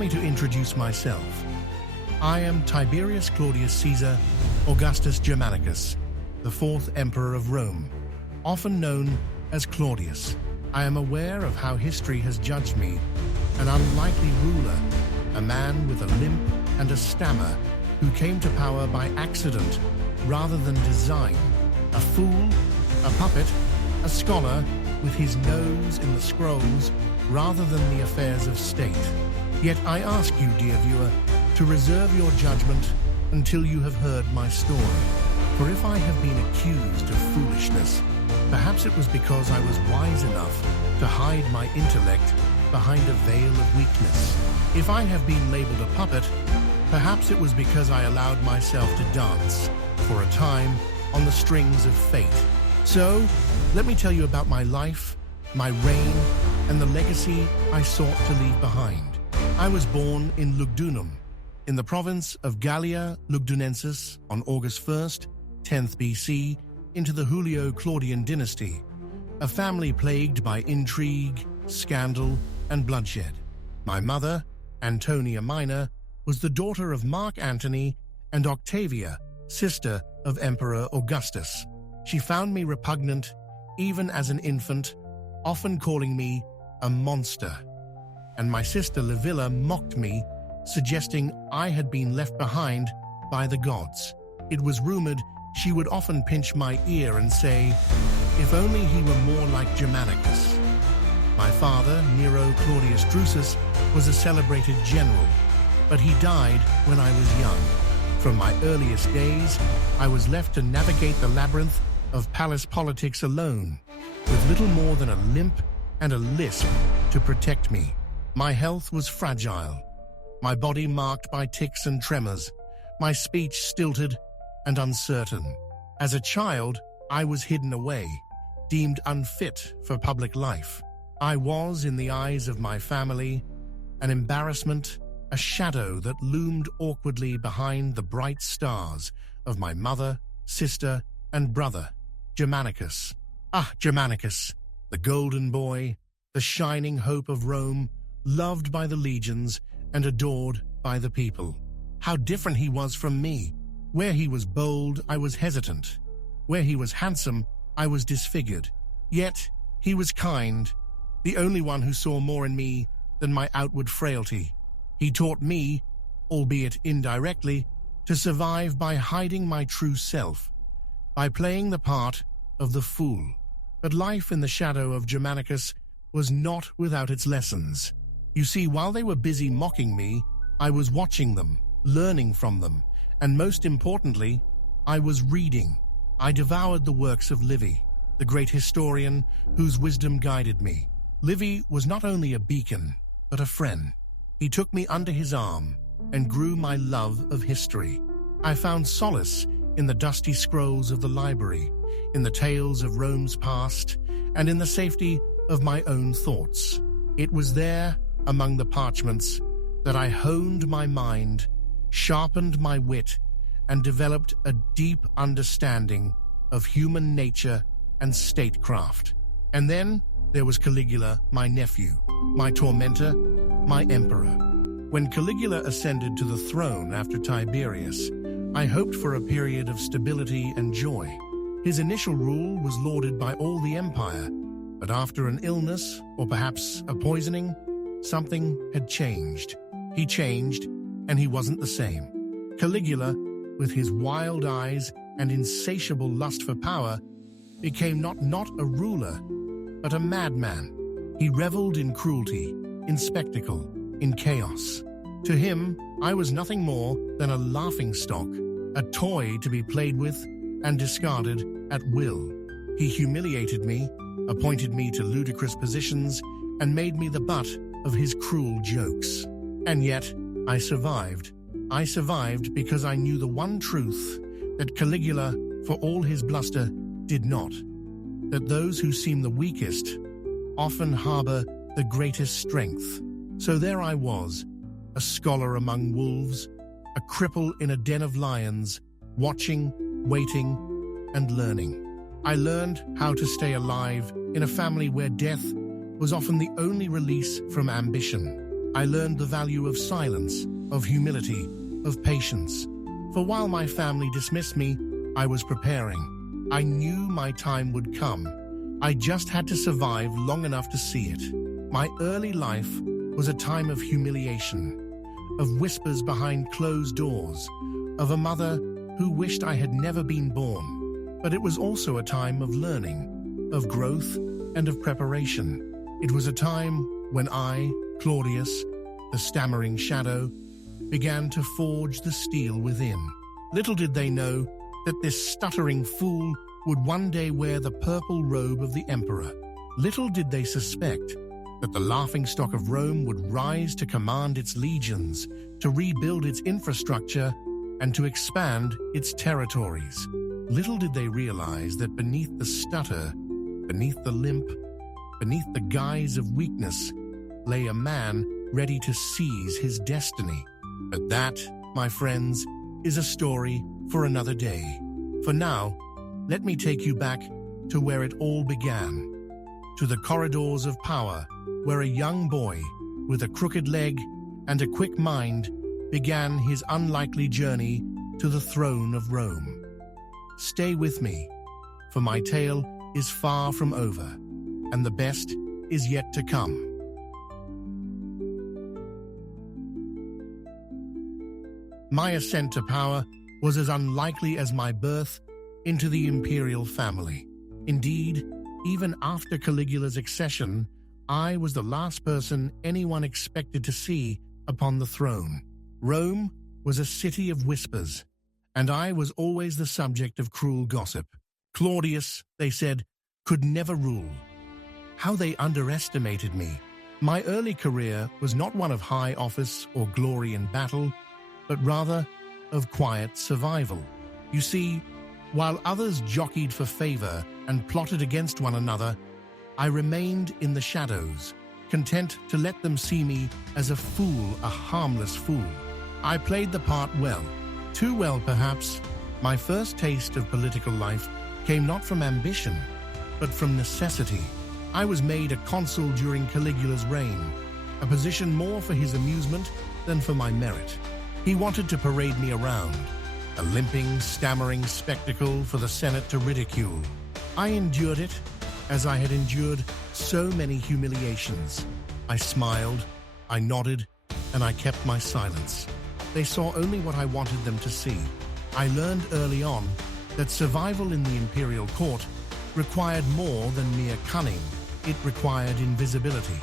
me to introduce myself. I am Tiberius Claudius Caesar Augustus Germanicus, the fourth emperor of Rome, often known as Claudius. I am aware of how history has judged me, an unlikely ruler, a man with a limp and a stammer who came to power by accident rather than design, a fool, a puppet, a scholar with his nose in the scrolls rather than the affairs of state. Yet I ask you, dear viewer, to reserve your judgment until you have heard my story. For if I have been accused of foolishness, perhaps it was because I was wise enough to hide my intellect behind a veil of weakness. If I have been labeled a puppet, perhaps it was because I allowed myself to dance, for a time, on the strings of fate. So, let me tell you about my life, my reign, and the legacy I sought to leave behind. I was born in Lugdunum, in the province of Gallia Lugdunensis on August 1st, 10th BC, into the Julio-Claudian dynasty, a family plagued by intrigue, scandal, and bloodshed. My mother, Antonia Minor, was the daughter of Mark Antony and Octavia, sister of Emperor Augustus. She found me repugnant, even as an infant, often calling me a monster. And my sister Livilla mocked me, suggesting I had been left behind by the gods. It was rumored she would often pinch my ear and say, "If only he were more like Germanicus." My father, Nero Claudius Drusus, was a celebrated general, but he died when I was young. From my earliest days, I was left to navigate the labyrinth of palace politics alone, with little more than a limp and a lisp to protect me. My health was fragile, my body marked by tics and tremors, my speech stilted and uncertain. As a child, I was hidden away, deemed unfit for public life. I was, in the eyes of my family, an embarrassment, a shadow that loomed awkwardly behind the bright stars of my mother, sister, and brother, Germanicus. Ah, Germanicus, the golden boy, the shining hope of Rome, loved by the legions and adored by the people. How different he was from me. Where he was bold, I was hesitant. Where he was handsome, I was disfigured. Yet, he was kind, the only one who saw more in me than my outward frailty. He taught me, albeit indirectly, to survive by hiding my true self, by playing the part of the fool. But life in the shadow of Germanicus was not without its lessons. You see, while they were busy mocking me, I was watching them, learning from them, and most importantly, I was reading. I devoured the works of Livy, the great historian whose wisdom guided me. Livy was not only a beacon, but a friend. He took me under his arm and grew my love of history. I found solace in the dusty scrolls of the library, in the tales of Rome's past, and in the safety of my own thoughts. It was there, among the parchments, that I honed my mind, sharpened my wit, and developed a deep understanding of human nature and statecraft. And then there was Caligula, my nephew, my tormentor, my emperor. When Caligula ascended to the throne after Tiberius, I hoped for a period of stability and joy. His initial rule was lauded by all the empire, but after an illness, or perhaps a poisoning, something had changed. He changed, and he wasn't the same. Caligula, with his wild eyes and insatiable lust for power, became not a ruler, but a madman. He reveled in cruelty, in spectacle, in chaos. To him, I was nothing more than a laughingstock, a toy to be played with and discarded at will. He humiliated me, appointed me to ludicrous positions, and made me the butt of his cruel jokes. And yet, I survived. I survived because I knew the one truth that Caligula, for all his bluster, did not. That those who seem the weakest often harbor the greatest strength. So there I was, a scholar among wolves, a cripple in a den of lions, watching, waiting, and learning. I learned how to stay alive in a family where death was often the only release from ambition. I learned the value of silence, of humility, of patience. For while my family dismissed me, I was preparing. I knew my time would come. I just had to survive long enough to see it. My early life was a time of humiliation, of whispers behind closed doors, of a mother who wished I had never been born. But it was also a time of learning, of growth, and of preparation. It was a time when I, Claudius, the stammering shadow, began to forge the steel within. Little did they know that this stuttering fool would one day wear the purple robe of the emperor. Little did they suspect that the laughingstock of Rome would rise to command its legions, to rebuild its infrastructure, and to expand its territories. Little did they realize that beneath the stutter, beneath the limp, beneath the guise of weakness, lay a man ready to seize his destiny. But that, my friends, is a story for another day. For now, let me take you back to where it all began, to the corridors of power, where a young boy with a crooked leg and a quick mind began his unlikely journey to the throne of Rome. Stay with me, for my tale is far from over, and the best is yet to come. My ascent to power was as unlikely as my birth into the imperial family. Indeed, even after Caligula's accession, I was the last person anyone expected to see upon the throne. Rome was a city of whispers, and I was always the subject of cruel gossip. Claudius, they said, could never rule. How they underestimated me. My early career was not one of high office or glory in battle, but rather of quiet survival. You see, while others jockeyed for favor and plotted against one another, I remained in the shadows, content to let them see me as a fool, a harmless fool. I played the part well, too well perhaps. My first taste of political life came not from ambition, but from necessity. I was made a consul during Caligula's reign, a position more for his amusement than for my merit. He wanted to parade me around, a limping, stammering spectacle for the Senate to ridicule. I endured it, as I had endured so many humiliations. I smiled, I nodded, and I kept my silence. They saw only what I wanted them to see. I learned early on that survival in the imperial court required more than mere cunning. It required invisibility.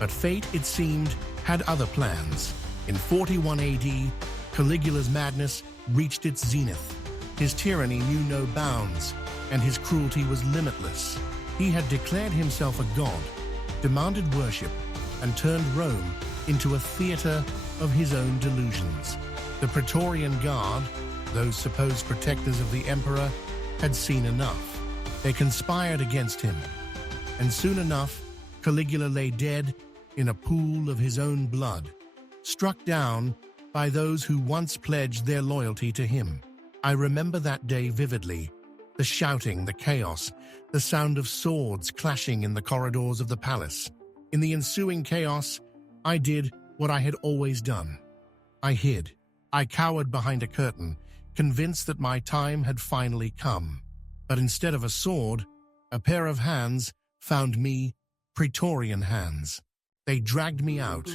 But fate, it seemed, had other plans. In 41 AD, Caligula's madness reached its zenith. His tyranny knew no bounds, and his cruelty was limitless. He had declared himself a god, demanded worship, and turned Rome into a theater of his own delusions. The Praetorian Guard, those supposed protectors of the emperor, had seen enough. They conspired against him, and soon enough, Caligula lay dead in a pool of his own blood, struck down by those who once pledged their loyalty to him. I remember that day vividly, the shouting, the chaos, the sound of swords clashing in the corridors of the palace. In the ensuing chaos, I did what I had always done. I hid. I cowered behind a curtain, convinced that my time had finally come. But instead of a sword, a pair of hands found me, Praetorian hands. They dragged me out,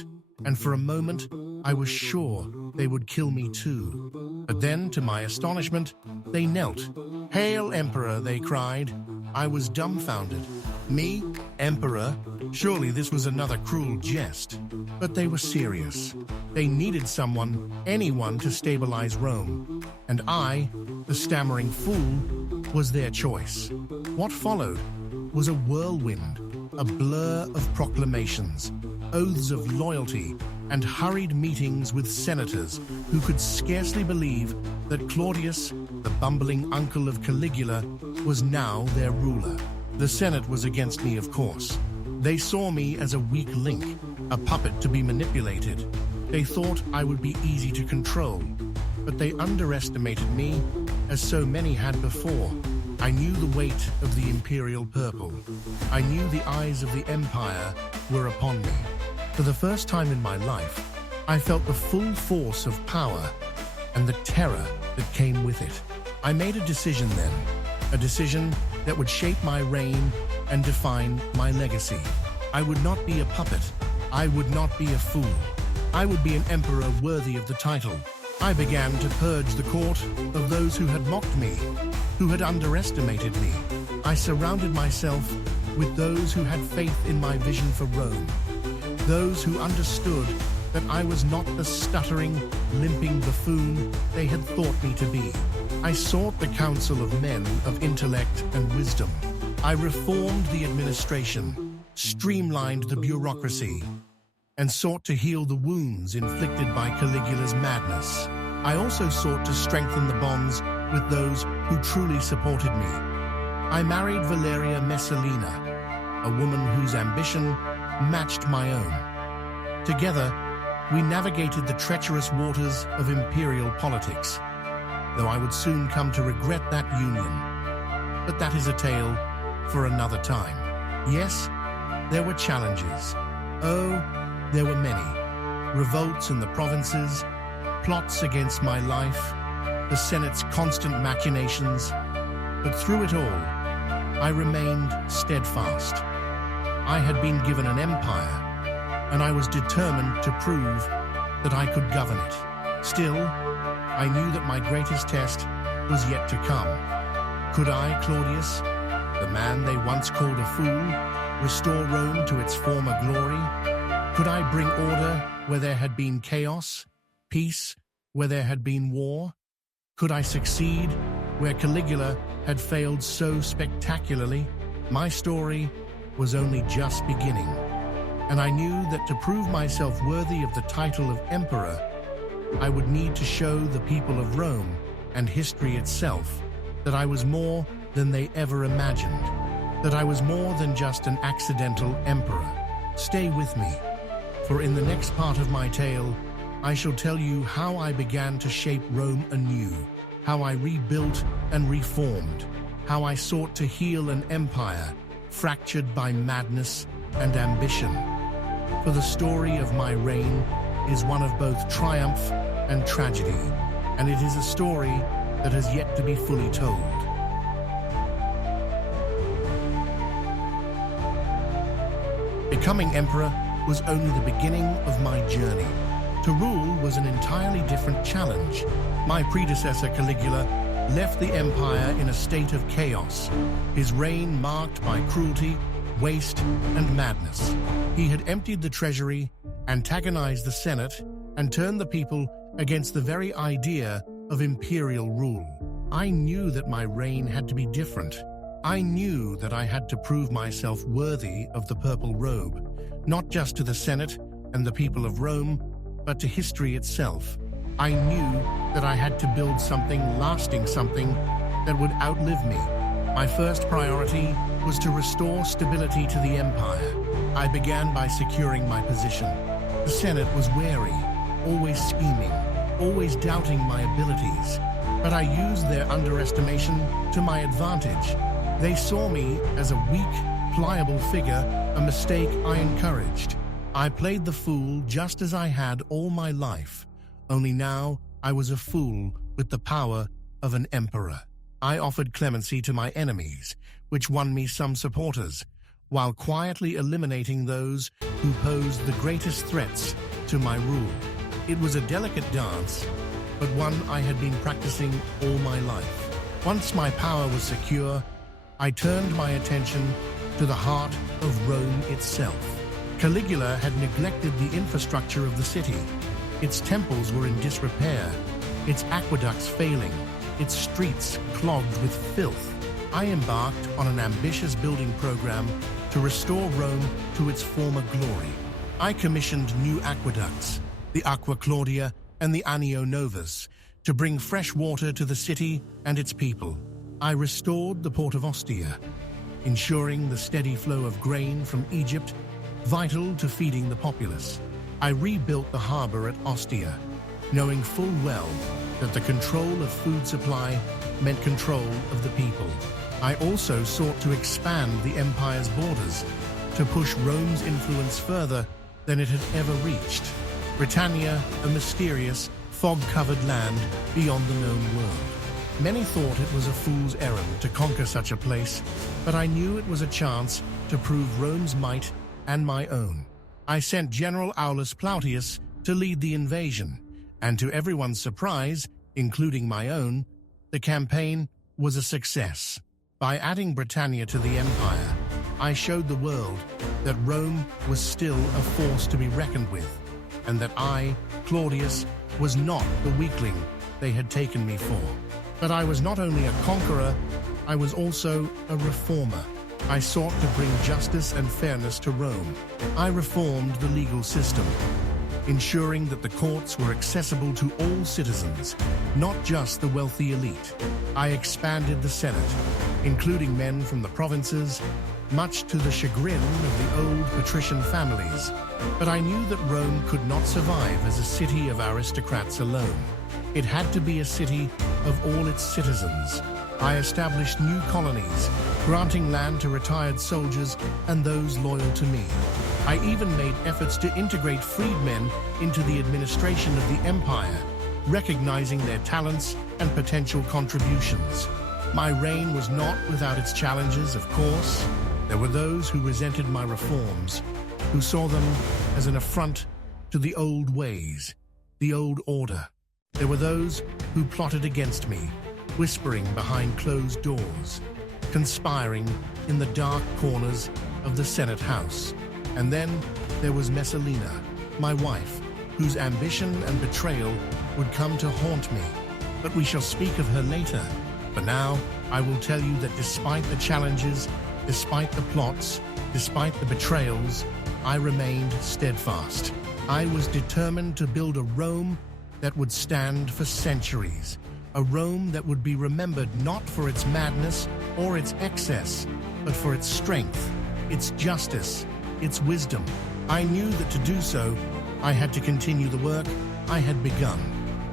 and for a moment, I was sure they would kill me too. But then, to my astonishment, they knelt. "Hail, Emperor," they cried. I was dumbfounded. Me, Emperor? Surely this was another cruel jest. But they were serious. They needed someone, anyone, to stabilize Rome. And I, the stammering fool, was their choice. What followed was a whirlwind, a blur of proclamations, oaths of loyalty, and hurried meetings with senators who could scarcely believe that Claudius, the bumbling uncle of Caligula, was now their ruler. The Senate was against me, of course. They saw me as a weak link, a puppet to be manipulated. They thought I would be easy to control, but they underestimated me, as so many had before. I knew the weight of the imperial purple. I knew the eyes of the empire were upon me. For the first time in my life, I felt the full force of power and the terror that came with it. I made a decision then, a decision that would shape my reign and define my legacy. I would not be a puppet. I would not be a fool. I would be an emperor worthy of the title. I began to purge the court of those who had mocked me, who had underestimated me. I surrounded myself with those who had faith in my vision for Rome, those who understood that I was not the stuttering, limping buffoon they had thought me to be. I sought the counsel of men of intellect and wisdom. I reformed the administration, streamlined the bureaucracy, and sought to heal the wounds inflicted by Caligula's madness. I also sought to strengthen the bonds with those who truly supported me. I married Valeria Messalina, a woman whose ambition matched my own. Together, we navigated the treacherous waters of imperial politics, though I would soon come to regret that union. But that is a tale for another time. Yes, there were challenges. Oh, there were many. Revolts in the provinces, plots against my life, the Senate's constant machinations. But through it all, I remained steadfast. I had been given an empire, and I was determined to prove that I could govern it. Still, I knew that my greatest test was yet to come. Could I, Claudius, the man they once called a fool, restore Rome to its former glory? Could I bring order where there had been chaos, peace where there had been war? Could I succeed where Caligula had failed so spectacularly? My story was only just beginning, and I knew that to prove myself worthy of the title of emperor, I would need to show the people of Rome and history itself that I was more than they ever imagined, that I was more than just an accidental emperor. Stay with me, for in the next part of my tale, I shall tell you how I began to shape Rome anew, how I rebuilt and reformed, how I sought to heal an empire fractured by madness and ambition. For the story of my reign is one of both triumph and tragedy, and it is a story that has yet to be fully told. Becoming emperor was only the beginning of my journey. To rule was an entirely different challenge. My predecessor Caligula left the empire in a state of chaos, his reign marked by cruelty, waste, and madness. He had emptied the treasury, antagonized the Senate, and turned the people against the very idea of imperial rule. I knew that my reign had to be different. I knew that I had to prove myself worthy of the purple robe, not just to the Senate and the people of Rome, but to history itself. I knew that I had to build something lasting, something that would outlive me. My first priority was to restore stability to the empire. I began by securing my position. The Senate was wary, always scheming, always doubting my abilities, but I used their underestimation to my advantage. They saw me as a weak, pliable figure, a mistake I encouraged. I played the fool just as I had all my life, only now I was a fool with the power of an emperor. I offered clemency to my enemies, which won me some supporters, while quietly eliminating those who posed the greatest threats to my rule. It was a delicate dance, but one I had been practicing all my life. Once my power was secure, I turned my attention to the heart of Rome itself. Caligula had neglected the infrastructure of the city. Its temples were in disrepair, its aqueducts failing, its streets clogged with filth. I embarked on an ambitious building program to restore Rome to its former glory. I commissioned new aqueducts, the Aqua Claudia and the Anio Novus, to bring fresh water to the city and its people. I restored the port of Ostia, ensuring the steady flow of grain from Egypt, vital to feeding the populace. I rebuilt the harbor at Ostia, knowing full well that the control of food supply meant control of the people. I also sought to expand the empire's borders, to push Rome's influence further than it had ever reached. Britannia, a mysterious, fog-covered land beyond the known world. Many thought it was a fool's errand to conquer such a place, but I knew it was a chance to prove Rome's might and my own. I sent General Aulus Plautius to lead the invasion, and to everyone's surprise, including my own, the campaign was a success. By adding Britannia to the empire, I showed the world that Rome was still a force to be reckoned with, and that I, Claudius, was not the weakling they had taken me for. But I was not only a conqueror, I was also a reformer. I sought to bring justice and fairness to Rome. I reformed the legal system, ensuring that the courts were accessible to all citizens, not just the wealthy elite. I expanded the Senate, including men from the provinces, much to the chagrin of the old patrician families. But I knew that Rome could not survive as a city of aristocrats alone. It had to be a city of all its citizens. I established new colonies, granting land to retired soldiers and those loyal to me. I even made efforts to integrate freedmen into the administration of the empire, recognizing their talents and potential contributions. My reign was not without its challenges, of course. There were those who resented my reforms, who saw them as an affront to the old ways, the old order. There were those who plotted against me, whispering behind closed doors, conspiring in the dark corners of the Senate House. And then there was Messalina, my wife, whose ambition and betrayal would come to haunt me. But we shall speak of her later. For now, I will tell you that despite the challenges, despite the plots, despite the betrayals, I remained steadfast. I was determined to build a Rome that would stand for centuries, a Rome that would be remembered not for its madness or its excess, but for its strength, its justice, its wisdom. I knew that to do so, I had to continue the work I had begun.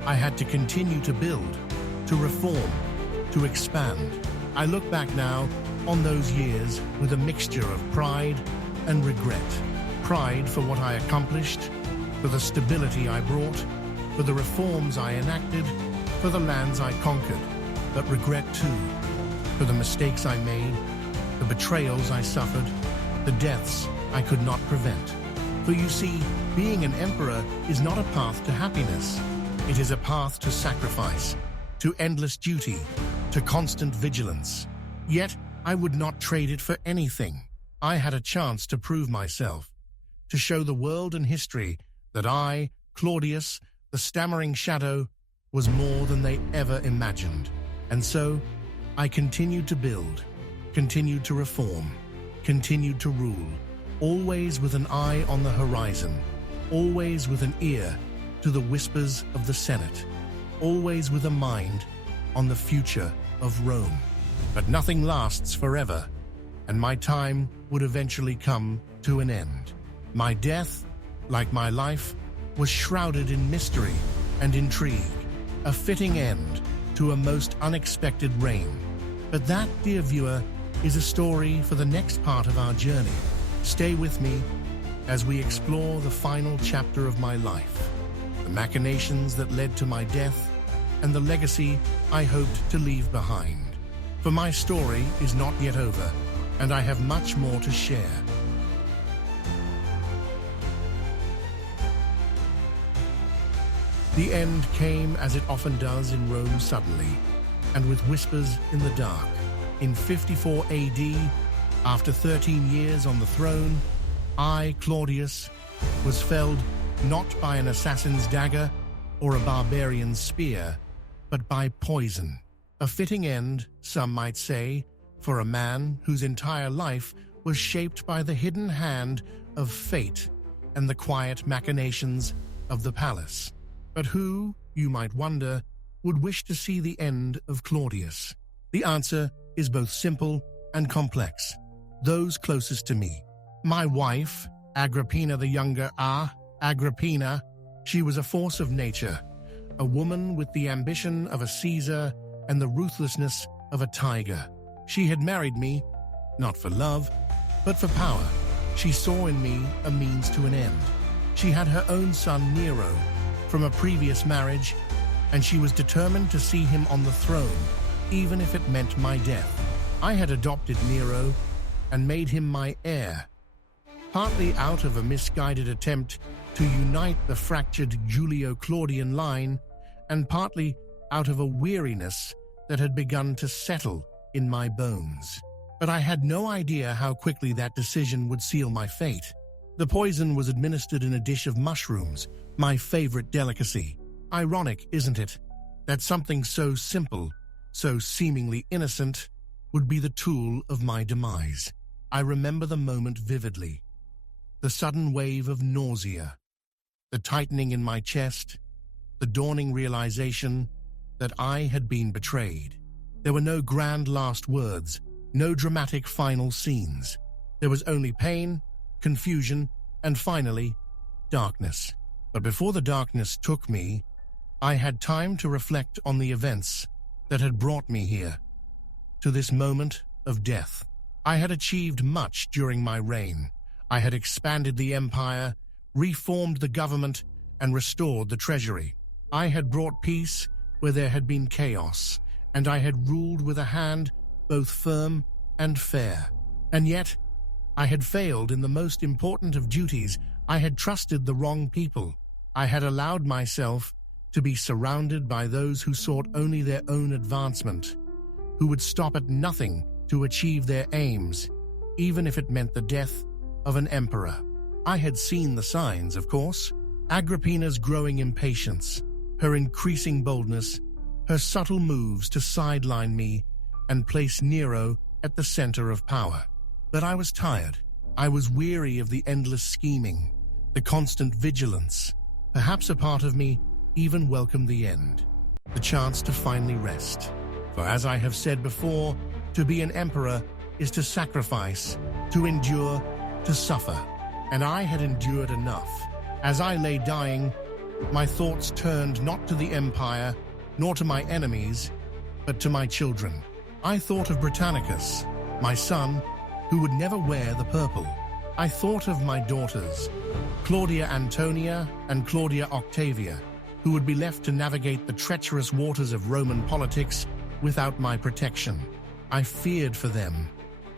I had to continue to build, to reform, to expand. I look back now on those years with a mixture of pride and regret. Pride for what I accomplished, for the stability I brought, for the reforms I enacted, for the lands I conquered, but regret too, for the mistakes I made, the betrayals I suffered, the deaths I could not prevent. For you see, being an emperor is not a path to happiness. It is a path to sacrifice, to endless duty, to constant vigilance. Yet, I would not trade it for anything. I had a chance to prove myself, to show the world and history that I, Claudius, the stammering shadow, was more than they ever imagined. And so, I continued to build, continued to reform, continued to rule, always with an eye on the horizon, always with an ear to the whispers of the Senate, always with a mind on the future of Rome. But nothing lasts forever, and my time would eventually come to an end. My death, like my life, was shrouded in mystery and intrigue, a fitting end to a most unexpected reign. But that, dear viewer, is a story for the next part of our journey. Stay with me as we explore the final chapter of my life, the machinations that led to my death, and the legacy I hoped to leave behind. For my story is not yet over, and I have much more to share. The end came as it often does in Rome suddenly, and with whispers in the dark. In 54 AD, after 13 years on the throne, I, Claudius, was felled not by an assassin's dagger or a barbarian's spear, but by poison. A fitting end, some might say, for a man whose entire life was shaped by the hidden hand of fate and the quiet machinations of the palace. But who, you might wonder, would wish to see the end of Claudius? The answer is both simple and complex. Those closest to me. My wife, Agrippina the Younger, Agrippina, she was a force of nature, a woman with the ambition of a Caesar and the ruthlessness of a tiger. She had married me, not for love, but for power. She saw in me a means to an end. She had her own son Nero from a previous marriage, and she was determined to see him on the throne, even if it meant my death. I had adopted Nero and made him my heir, partly out of a misguided attempt to unite the fractured Julio-Claudian line, and partly out of a weariness that had begun to settle in my bones. But I had no idea how quickly that decision would seal my fate. The poison was administered in a dish of mushrooms, my favorite delicacy. Ironic, isn't it, that something so simple, so seemingly innocent, would be the tool of my demise. I remember the moment vividly. The sudden wave of nausea, the tightening in my chest, the dawning realization that I had been betrayed. There were no grand last words, no dramatic final scenes. There was only pain, confusion, and finally, darkness. But before the darkness took me, I had time to reflect on the events that had brought me here, to this moment of death. I had achieved much during my reign. I had expanded the empire, reformed the government, and restored the treasury. I had brought peace where there had been chaos, and I had ruled with a hand both firm and fair. And yet, I had failed in the most important of duties. I had trusted the wrong people. I had allowed myself to be surrounded by those who sought only their own advancement, who would stop at nothing to achieve their aims, even if it meant the death of an emperor. I had seen the signs, of course. Agrippina's growing impatience, her increasing boldness, her subtle moves to sideline me and place Nero at the center of power. But I was tired. I was weary of the endless scheming, the constant vigilance. Perhaps a part of me even welcomed the end, the chance to finally rest. For as I have said before, to be an emperor is to sacrifice, to endure, to suffer. And I had endured enough. As I lay dying, my thoughts turned not to the empire, nor to my enemies, but to my children. I thought of Britannicus, my son, who would never wear the purple. I thought of my daughters, Claudia Antonia and Claudia Octavia, who would be left to navigate the treacherous waters of Roman politics without my protection. I feared for them,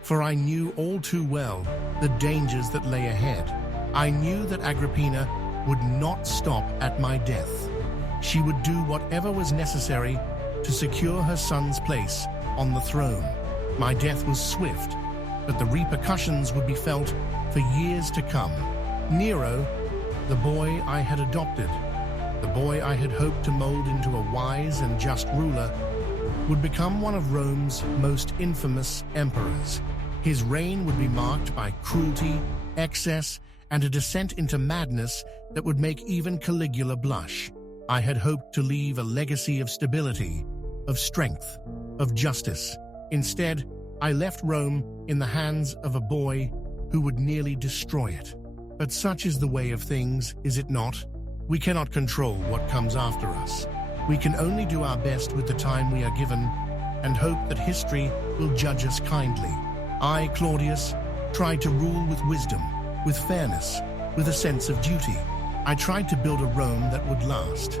for I knew all too well the dangers that lay ahead. I knew that Agrippina would not stop at my death. She would do whatever was necessary to secure her son's place on the throne. My death was swift, but the repercussions would be felt for years to come. Nero, the boy I had adopted, the boy I had hoped to mold into a wise and just ruler, would become one of Rome's most infamous emperors. His reign would be marked by cruelty, excess, and a descent into madness that would make even Caligula blush. I had hoped to leave a legacy of stability, of strength, of justice. Instead, I left Rome in the hands of a boy who would nearly destroy it. But such is the way of things, is it not? We cannot control what comes after us. We can only do our best with the time we are given and hope that history will judge us kindly. I, Claudius, tried to rule with wisdom, with fairness, with a sense of duty. I tried to build a Rome that would last.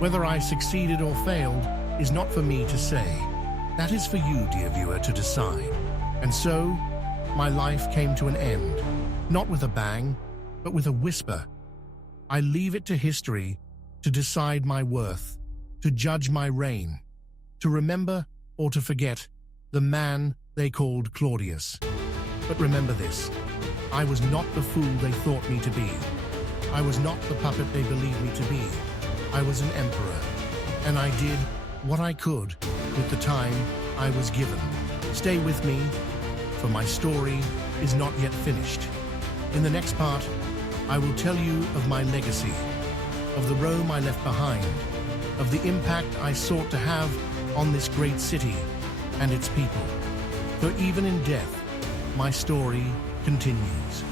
Whether I succeeded or failed is not for me to say. That is for you, dear viewer, to decide. And so, my life came to an end, not with a bang, but with a whisper. I leave it to history to decide my worth, to judge my reign, to remember or to forget the man they called Claudius. But remember this, I was not the fool they thought me to be. I was not the puppet they believed me to be. I was an emperor, and I did what I could with the time I was given. Stay with me, for my story is not yet finished. In the next part, I will tell you of my legacy, of the Rome I left behind, of the impact I sought to have on this great city and its people. For even in death, my story continues.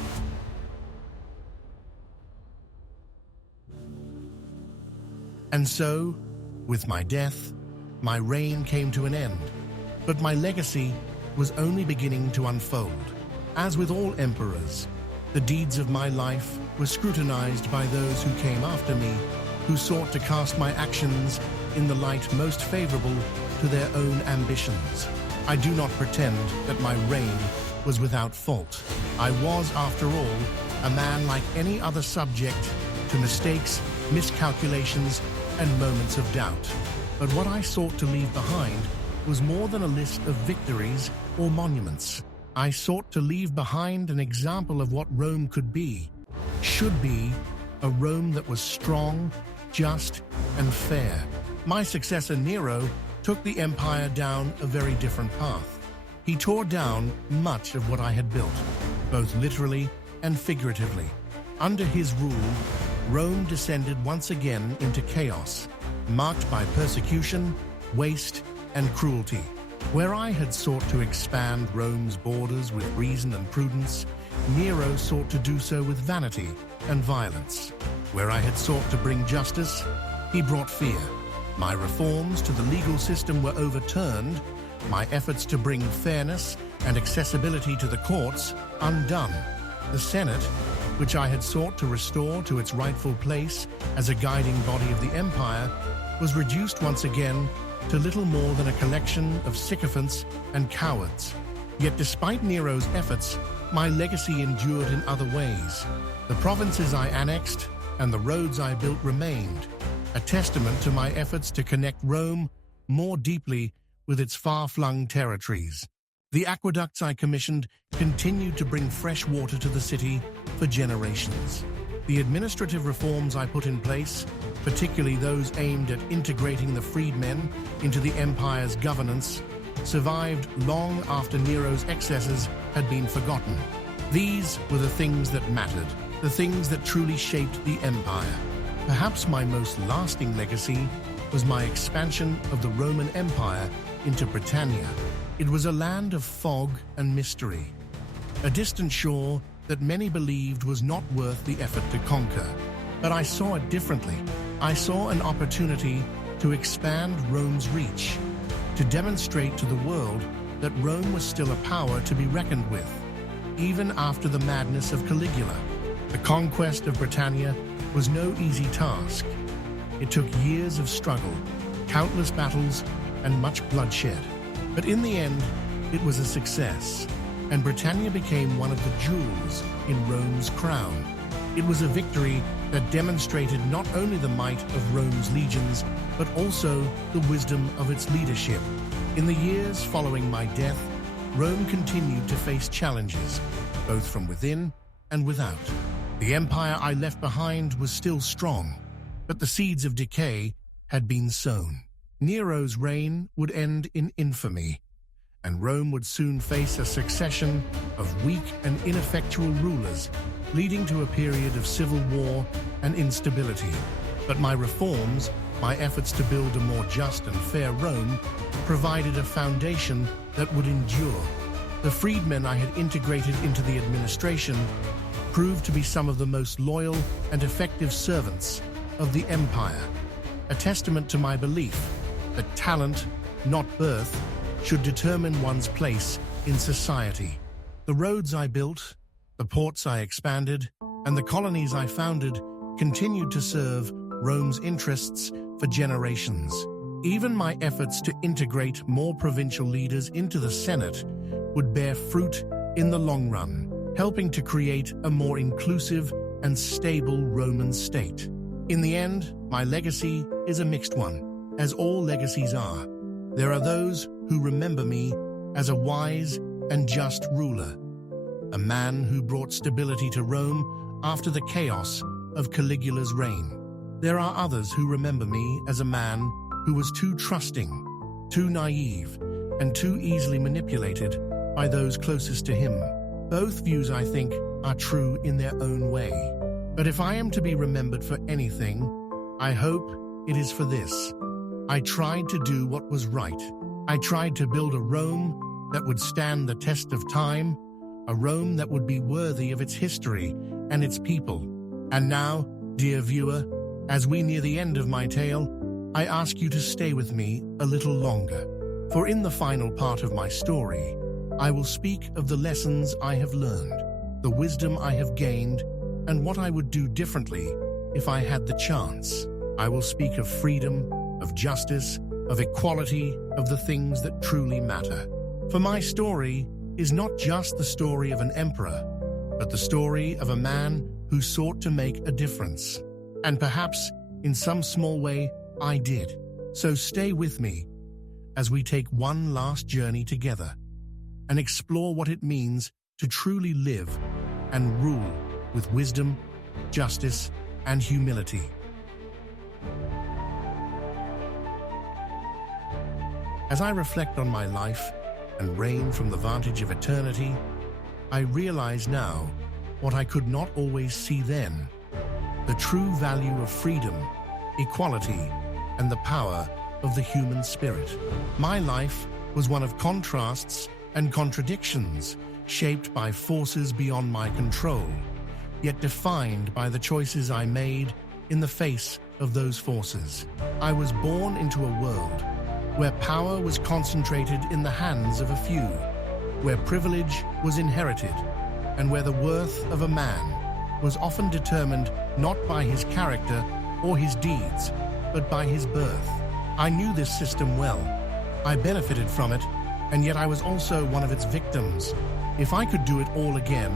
And so, with my death, my reign came to an end, but my legacy was only beginning to unfold. As with all emperors, the deeds of my life was scrutinized by those who came after me, who sought to cast my actions in the light most favorable to their own ambitions. I do not pretend that my reign was without fault. I was, after all, a man like any other, subject to mistakes, miscalculations, and moments of doubt. But what I sought to leave behind was more than a list of victories or monuments. I sought to leave behind an example of what Rome could be, should be, a Rome that was strong, just, and fair. My successor Nero took the empire down a very different path. He tore down much of what I had built, both literally and figuratively. Under his rule, Rome descended once again into chaos, marked by persecution, waste, and cruelty. Where I had sought to expand Rome's borders with reason and prudence, Nero sought to do so with vanity and violence. Where I had sought to bring justice, he brought fear. My reforms to the legal system were overturned, my efforts to bring fairness and accessibility to the courts undone. The Senate, which I had sought to restore to its rightful place as a guiding body of the empire, was reduced once again to little more than a collection of sycophants and cowards. Yet despite Nero's efforts, my legacy endured in other ways. The provinces I annexed and the roads I built remained, a testament to my efforts to connect Rome more deeply with its far-flung territories. The aqueducts I commissioned continued to bring fresh water to the city for generations. The administrative reforms I put in place, particularly those aimed at integrating the freedmen into the empire's governance, survived long after Nero's excesses had been forgotten. These were the things that mattered, the things that truly shaped the empire. Perhaps my most lasting legacy was my expansion of the Roman Empire into Britannia. It was a land of fog and mystery, a distant shore that many believed was not worth the effort to conquer. But I saw it differently. I saw an opportunity to expand Rome's reach, to demonstrate to the world that Rome was still a power to be reckoned with, even after the madness of Caligula. The conquest of Britannia was no easy task. It took years of struggle, countless battles, and much bloodshed. But in the end, it was a success, and Britannia became one of the jewels in Rome's crown. It was a victory that demonstrated not only the might of Rome's legions, but also the wisdom of its leadership. In the years following my death, Rome continued to face challenges, both from within and without. The empire I left behind was still strong, but the seeds of decay had been sown. Nero's reign would end in infamy, and Rome would soon face a succession of weak and ineffectual rulers, leading to a period of civil war and instability. But my reforms, my efforts to build a more just and fair Rome, provided a foundation that would endure. The freedmen I had integrated into the administration proved to be some of the most loyal and effective servants of the empire, a testament to my belief that talent, not birth, should determine one's place in society. The roads I built, the ports I expanded, and the colonies I founded continued to serve Rome's interests for generations. Even my efforts to integrate more provincial leaders into the Senate would bear fruit in the long run, helping to create a more inclusive and stable Roman state. In the end, my legacy is a mixed one, as all legacies are. There are those who remember me as a wise and just ruler, a man who brought stability to Rome after the chaos of Caligula's reign. There are others who remember me as a man who was too trusting, too naive, and too easily manipulated by those closest to him. Both views, I think, are true in their own way. But if I am to be remembered for anything, I hope it is for this. I tried to do what was right. I tried to build a Rome that would stand the test of time, a Rome that would be worthy of its history and its people. And now, dear viewer, as we near the end of my tale, I ask you to stay with me a little longer. For in the final part of my story, I will speak of the lessons I have learned, the wisdom I have gained, and what I would do differently if I had the chance. I will speak of freedom, of justice, of equality, of the things that truly matter. For my story is not just the story of an emperor, but the story of a man who sought to make a difference. And perhaps, in some small way, I did. So stay with me as we take one last journey together and explore what it means to truly live and rule with wisdom, justice, and humility. As I reflect on my life and reign from the vantage of eternity, I realize now what I could not always see then: the true value of freedom, equality, and the power of the human spirit. My life was one of contrasts and contradictions, shaped by forces beyond my control, yet defined by the choices I made in the face of those forces. I was born into a world where power was concentrated in the hands of a few, where privilege was inherited, and where the worth of a man was often determined not by his character or his deeds, but by his birth. I knew this system well. I benefited from it, and yet I was also one of its victims. If I could do it all again,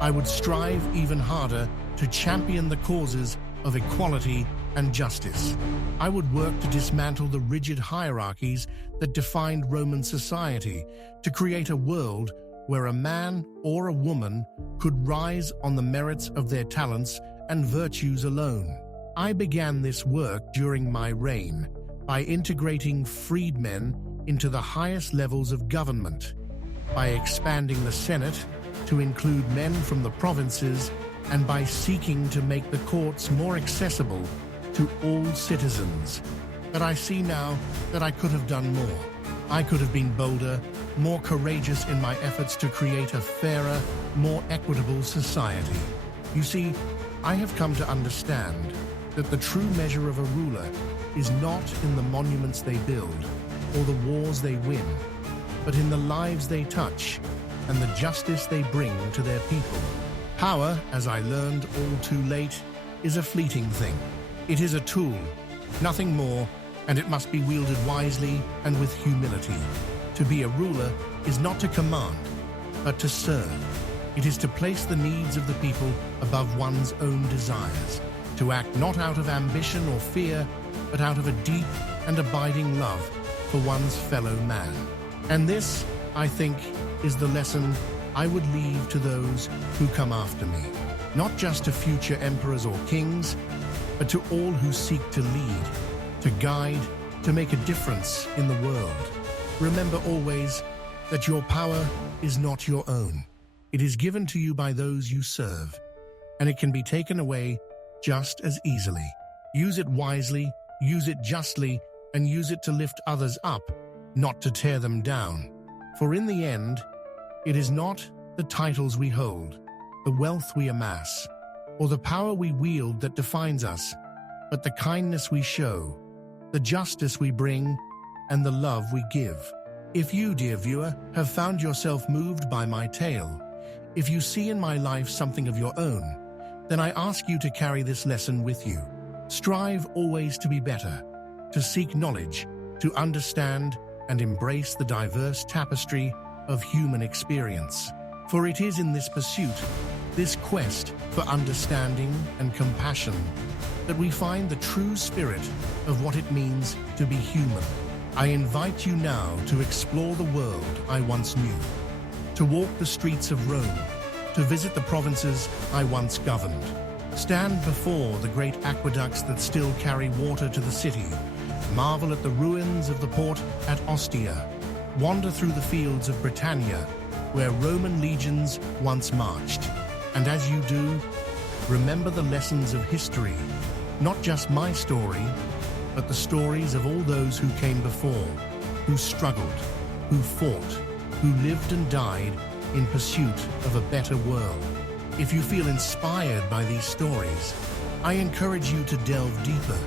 I would strive even harder to champion the causes of equality and justice. I would work to dismantle the rigid hierarchies that defined Roman society, to create a world where a man or a woman could rise on the merits of their talents and virtues alone. I began this work during my reign by integrating freedmen into the highest levels of government, by expanding the Senate to include men from the provinces, and by seeking to make the courts more accessible to all citizens. But I see now that I could have done more. I could have been bolder, more courageous in my efforts to create a fairer, more equitable society. You see, I have come to understand that the true measure of a ruler is not in the monuments they build or the wars they win, but in the lives they touch and the justice they bring to their people. Power, as I learned all too late, is a fleeting thing. It is a tool, nothing more, and it must be wielded wisely and with humility. To be a ruler is not to command, but to serve. It is to place the needs of the people above one's own desires, to act not out of ambition or fear, but out of a deep and abiding love for one's fellow man. And this, I think, is the lesson I would leave to those who come after me, not just to future emperors or kings, but to all who seek to lead, to guide, to make a difference in the world. Remember always that your power is not your own. It is given to you by those you serve, and it can be taken away just as easily. Use it wisely, use it justly, and use it to lift others up, not to tear them down. For in the end, it is not the titles we hold, the wealth we amass, or the power we wield that defines us, but the kindness we show, the justice we bring, and the love we give. If you, dear viewer, have found yourself moved by my tale, if you see in my life something of your own, then I ask you to carry this lesson with you. Strive always to be better, to seek knowledge, to understand and embrace the diverse tapestry of human experience. For it is in this pursuit, this quest for understanding and compassion, that we find the true spirit of what it means to be human. I invite you now to explore the world I once knew, to walk the streets of Rome, to visit the provinces I once governed. Stand before the great aqueducts that still carry water to the city, marvel at the ruins of the port at Ostia, wander through the fields of Britannia, where Roman legions once marched. And as you do, remember the lessons of history, not just my story, but the stories of all those who came before, who struggled, who fought, who lived and died in pursuit of a better world. If you feel inspired by these stories, I encourage you to delve deeper.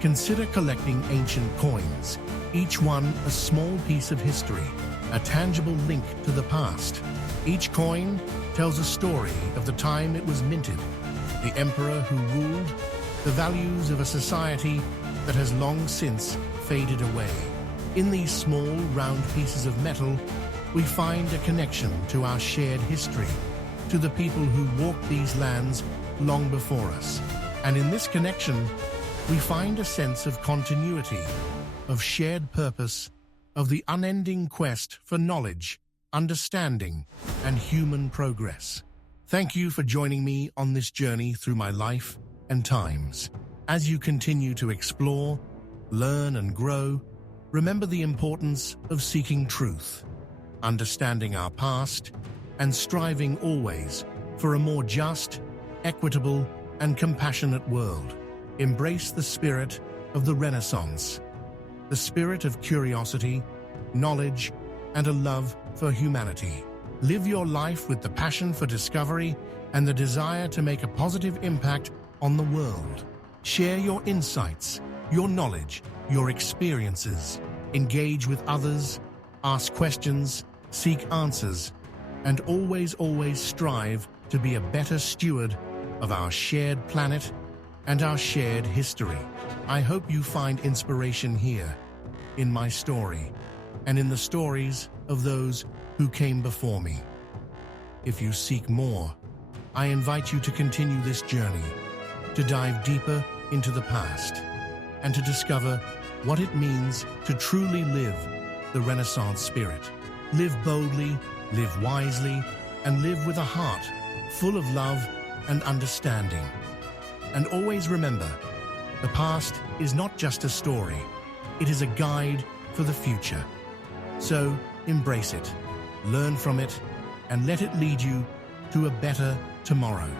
Consider collecting ancient coins, each one a small piece of history, a tangible link to the past. Each coin tells a story of the time it was minted, the emperor who ruled, the values of a society that has long since faded away. In these small, round pieces of metal, we find a connection to our shared history, to the people who walked these lands long before us. And in this connection, we find a sense of continuity, of shared purpose, of the unending quest for knowledge, understanding, and human progress. Thank you for joining me on this journey through my life and times. As you continue to explore, learn, and grow, remember the importance of seeking truth, understanding our past, and striving always for a more just, equitable, and compassionate world. Embrace the spirit of the Renaissance, the spirit of curiosity, knowledge, and a love for humanity. Live your life with the passion for discovery and the desire to make a positive impact on the world. Share your insights, your knowledge, your experiences. Engage with others, ask questions, seek answers, and always strive to be a better steward of our shared planet and our shared history. I hope you find inspiration here, in my story, and in the stories of those who came before me. If you seek more, I invite you to continue this journey, to dive deeper into the past, and to discover what it means to truly live the Renaissance spirit. Live boldly, live wisely, and live with a heart full of love and understanding. And always remember, the past is not just a story, it is a guide for the future. So embrace it, learn from it, and let it lead you to a better tomorrow.